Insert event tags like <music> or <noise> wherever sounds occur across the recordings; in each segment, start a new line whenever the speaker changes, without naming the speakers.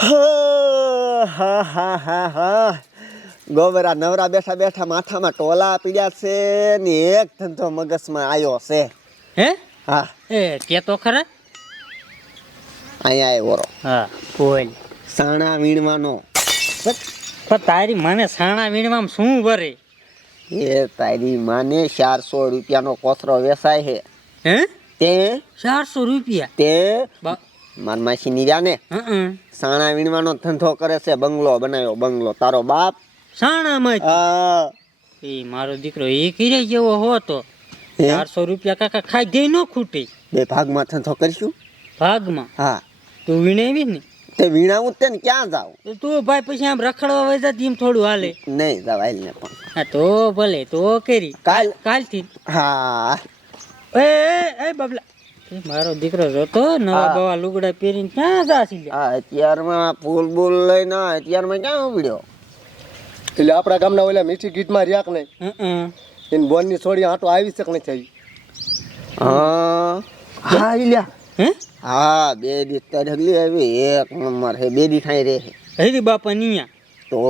હા હા હા હા ગોબરા નવરા બેઠા બેઠા માથામાં ટોલા પીડ્યા છે ને એક ધંધો મગજમાં આવ્યો છે.
હે?
હા.
એ કે તો ખરા?
અહીંયા આવ્યો.
હા બોલ.
સાણા વીણવાનો.
પણ તારી મને સાણા વીણવામાં શું ભરે
એ તારી માને ચારસો રૂપિયાનો કોથરો વેચાય છે.
હે?
તે
ચારસો રૂપિયા?
તે માર માસી નીર્યા ને? સાણા વીણવાનો ધંધો કરે છે બંગલો બનાવ્યો બંગલો. તારો બાપ?
સાણામાં માં
હા.
એ મારો દીકરો એ કિરે જેવો હોતો? ચારસો રૂપિયા કાકા ખાઈ દે ન ખૂટે.
બે ભાગમાં ધંધો કરીશું?
ભાગમાં?
હા.
તું વીણાવી ને?
તે વીણાવું તે ને ક્યાં જાવ
તું ભાઈ પછી આમ રખડવા વઈ જા એમ થોડું હાલે.
નહીં જાવ હાલ ને પણ.
હા તો ભલે તો કરી.
કાલ?
કાલથી.
હા.
એ એ, બબલા. મારો દીકરો જોતો નવા બવા લુગડા પહેરીને ક્યાં જાસી
આ અત્યારમાં ફૂલ બૂલ લઈને અત્યારમાં ક્યાં ઉભડ્યો
એટલે આપણા ગામના ઓલા મીઠી ગીતમાં રહ્યા કે નહીં?
એને
એની બોનની છોડી આટો આવી શકે નહીં થઈ?
હા. હા લ્યા.
હે?
હા બે દી તરગલી આવી એક નંબર હે બે દી ઠાઈ રે. હે.
હેરી બાપા નિયા?
તો?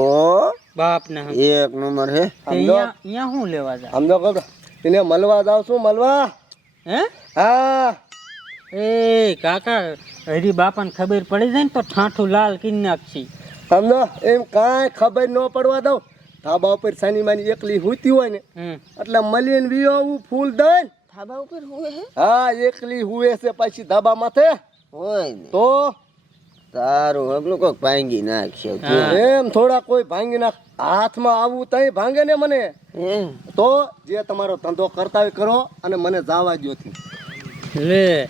બાપ ના
એક નંબર હે.
અહીંયા અહીંયા શું લેવા જા
આમ તો કહું એને મળવા જાવ છું મળવા.
હે?
હા.
એ કાકા હરી બાપાને ખબર પડી જાય ને તો ઠાઠું લાલ કરી નાખશી.
તમને એમ કાંઈ ખબર ન પડવા દઉં. ધાબા ઉપર સાની માની એકલી હુતી હોય ને એટલે મલીન વીઓ આવું ફૂલ દઈ
ધાબા ઉપર હુએ હે?
હા એકલી હુએ છે પછી ધાબા માથે.
હોય ને.
તો?
તારું હગલું કોક ભાંગી નાખશે
એમ થોડા કોઈ ભાંગી નાખ. હાથમાં આવું તઈ ભાંગે ને મને. તો જે તમારો ધંધો કરતા હોય કરો અને મને જાવા દ્યો થી.
લે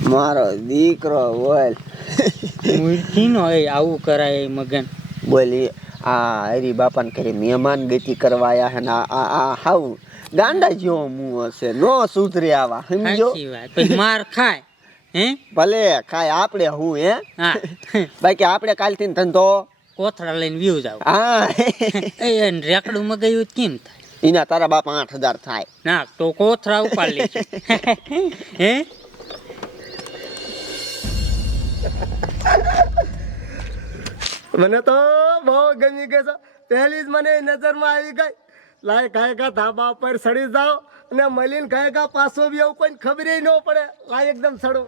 મારો દીકરો બોલ.
મૂર્તિ એ આવું કરાય મગન.
બોલી આ હરી બાપાને કરી મહેમાન ગતિ કરવા આયા હે આ આ હાવ ગાંડા જેવો મું હશે. નો સુધરે આવા સમજો?
માર ખાય હે?
ભલે ખાય આપણે હું હે?
હા.
બાકી આપણે કાલથી ધંધો?
કોથળા લઈને વ્યૂ જાવ
હા.
એ રેકડું મગાયું કેમ થાય?
એના તારા બાપ આઠ હજાર થાય.
ના તો કોથળા ઉપાડી <laughs> હે?
મને તો બહુ ગમી ગયો પહેલી જ મને નજરમાં આવી ગઈ. લાય કાય કા ધાબા પર સડી જાઓ અને મલીન કાય કા પાછો બી એવું કોઈ ખબર ન પડે. લાય એકદમ સડો.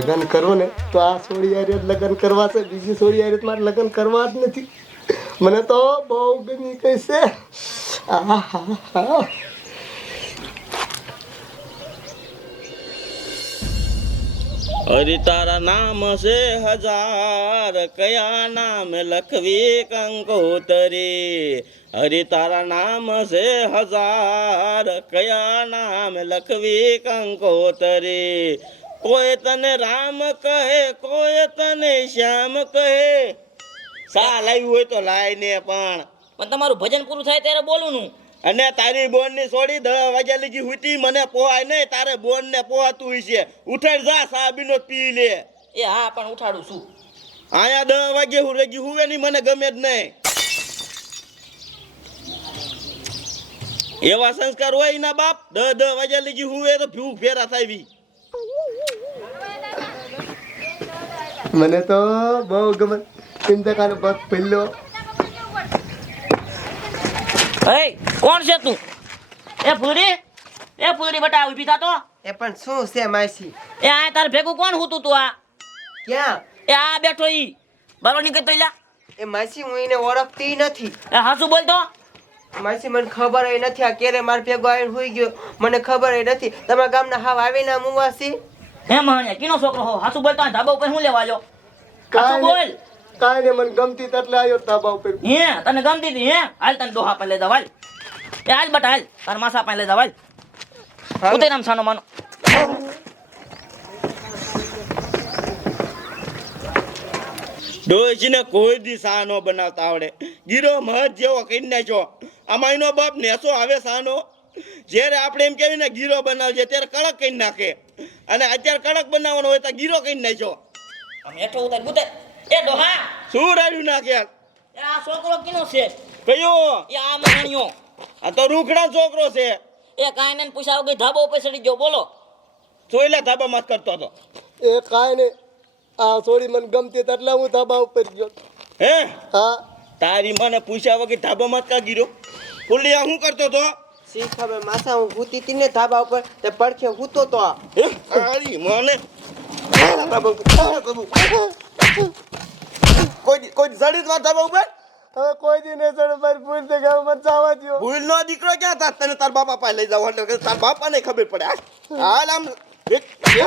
લગ્ન કરો ને, તો આ સોળી હારે જ લગ્ન કરવા છે. બીજી સોળી હારે મારે લગ્ન કરવા જ નથી. મને તો બહુ ગમી છે. આહાહા.
હરિ તારા નામ છે હજાર, કયા નામ લખવી કંકોતરી? અરે તારા નામ છે હજાર, કયા નામ લખવી કંકોતરી? કોઈ તને રામ કહે કોઈ તને શ્યામ કહે. સા લાવ્યું હોય તો લાય ને પણ.
પણ તમારું ભજન પૂરું થાય ત્યારે બોલું નું
અને તારી બોનની છોડી દસ વાગ્યા લીધી હુતી મને પોહાય નહીં તારે બોન ને પોહાતું હશે. ઉઠાડ જા સાબીનો પી લે.
એ હા પણ ઉઠાડું છું.
આયા દસ વાગે હું રગી હુવે નહીં મને ગમે જ નહીં. એવા સંસ્કાર હોય ના બાપ દસ દસ વાગ્યા લીધી હુવે તો ભૂ ફેરા થાવી
મને તો બહુ ગમે. ચિંતકાનો પગ પહેલો.
એ કોણ છે તું? એ પૂરી એ પૂરી બટા ઊભી થા તો?
એ પણ શું છે માસી?
એ આ તાર ભેગું કોણ હુતું તું આ?
ક્યાં?
એ આ બેઠો ઈ. બારો નીકળતો ઈલા
એ માસી હું એને ઓળખતી નથી.
એ હાસુ બોલતો
માસી મને ખબર નથી આ ક્યારે માર ભેગો આવીને હોઈ ગયો. મને ખબર નથી. તમારા ગામના હાવ આવીને આમ મુવાસી
હે માણ્યા કીનો છોકરો હો? હાસુ બોલતો આ ધાબા ઉપર શું લેવા લ્યો હાસુ બોલ.
કાંઈ ને મને ગમતી એટલે આવ્યો ધાબા ઉપર.
હે તને ગમતી હતી હે? હાલ તને દોહા પર લઈ જાવ એ હાલ બટા હાલ. તાર માસા પાસે લઈ જાવ હાલ. નામ સાનો માનો.
ડોશીને કોઈ દી સાનો બનાવતા આવડે. ગીરો મહજ જેવો કરી નાખ્યો. આમાં એનો બાપ નેસો આવે સાનો. જ્યારે આપણે એમ કહેવી ને ગીરો બનાવજે ત્યારે કડક કરી નાખે. અને અત્યારે કડક બનાવવાનો હોય તો ગીરો કઈ નાખ્યો.
હેઠો ઉતાર ઉતર એ ડોહા.
શું રાડ્યું નાખે
એ આ છોકરો કિનો છે?
કયો?
એ આ માણ્યો
આ તો રૂખડા છોકરો છે.
એ કાંઈ ને પૂછાવ કે ધાબો ઉપર ચડી ગયો બોલો.
ચોઈલા ધાબા મત કરતો હતો.
એ કાંઈ નહીં. આ સોડી મને ગમતી એટલે હું ધાબા ઉપર ગયો.
હે?
હા.
તારી મને પૂછ્યા વગર ધાબા મત કા ગીરો? ફૂલિયા હું કરતો તો
શી ખબર માસા હું ભૂતી તીને ધાબા ઉપર તે પડખે હૂતો તો આ.
હે? તારી મને. કોઈ કોઈ જડી વાત ધાબા ઉપર?
હવે કોઈ દી નહીં ચડે મારી ભૂલ તે ગામમાં જવા દો
ભૂલ નો દીકરો ક્યાં તાર તને તાર બાપા પાસે લઈ જાવ એટલે તાર બાપા ને ખબર પડે હા? હાલ આમ એક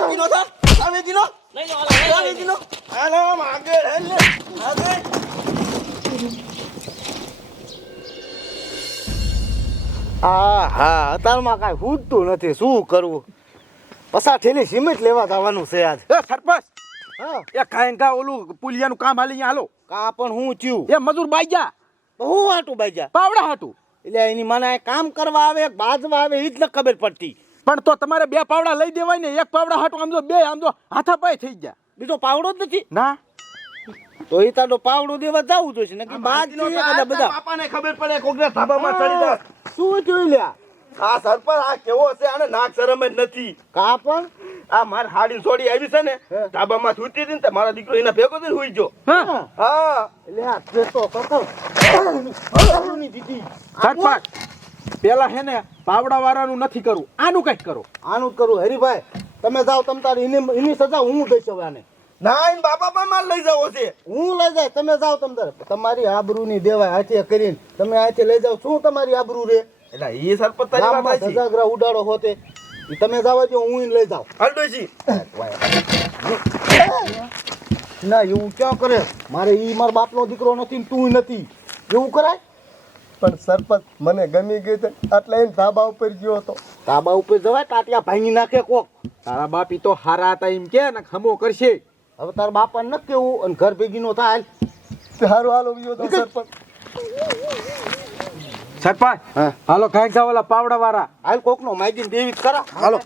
દિનો થા. સામે દિનો
નહીં હાલો,
આગળ હાલ આગળ.
હા હા અત્યારમાં કાંઈ હૂટતું નથી. શું કરવું? પસા ઠેલી સિમેન્ટ લેવા જવાનું છે આજ.
એ સરપંચ!
હા.
એ કાંઈ ઓલું પુલિયાનું કામ હાલી અહીંયા હાલો.
કા પણ હું થયું?
એ મજૂર બાઈ જા
હાટું બાજા
પાવડા હાટું.
એટલે એની મને કામ કરવા આવે બાજવા આવે એ જ ન ખબર પડતી.
પણ તો તમારે બે પાવડા લઈ દેવાય ને એક પાવડા હાટું આમ જો બે આમ જો હાથાપાય થઈ ગયા.
બીજો પાવડો જ નથી?
ના.
તો એ તારો પાવડો દેવા જવું જોઈશે નકી બાજ બધા બધા
બાપાને ખબર પડે કોકના ધાબામાં ચડી જા
શું જોઈ લ્યા?
આ સરપંચ આ કેવો છે આને નાક શરમ જ નથી.
કા પણ?
આ માર હાડી છોડી આવી છે ને ધાબામાં છૂટી હતી ને મારા દીકરો એના ભેગો થઈને હુઈ ગયો.
હા.
એટલે આ તે તો કથો દીદી.
સરપંચ પેલા હે ને પાવડા વાળાનું નથી કરવું આનું કંઈક કરો.
આનું જ કરું. હરીભાઈ તમે જાઓ તમ તારી એની એની સજા હું દઈશ હવે આને.
ના એન બાપા પણ માલ લઈ જાવો છે.
હું લઈ જાય તમે જાઓ તમ તમારી આબરૂ ની દેવાય હાથે કરીને તમે હાથે લઈ જાઓ શું તમારી આબરૂ રે?
એટલે એ સરપંચ તારી વાત
છે
સાચી.
ધજાગરા ઉડાડો હોતે. તમે જાવા જો હું એને લઈ જાઉં.
હાલ
ના એવું ક્યાં કરે? મારે ઈ મારા બાપનો દીકરો નથી તું નથી. એવું કરાય?
પણ સરપંચ મને ગમી ગઈ છે એટલે એને ધાબા ઉપર ગયો હતો.
ધાબા ઉપર જવાય તાટિયા ભાંગી નાખે કોક.
તારા બાપી તો હારા હતા એમ કે ને ખમો કરશે.
હવે તાર બાપા ન કેવું અને ઘર ભેગી નો થાય.
સારું હાલો ગયો તો સરપંચ.
સરપંચ
હા.
હાલો જાવ ઓલા પાવડા વાળા
હાલ કોક નો માગીને દેવી કરા.
હાલો.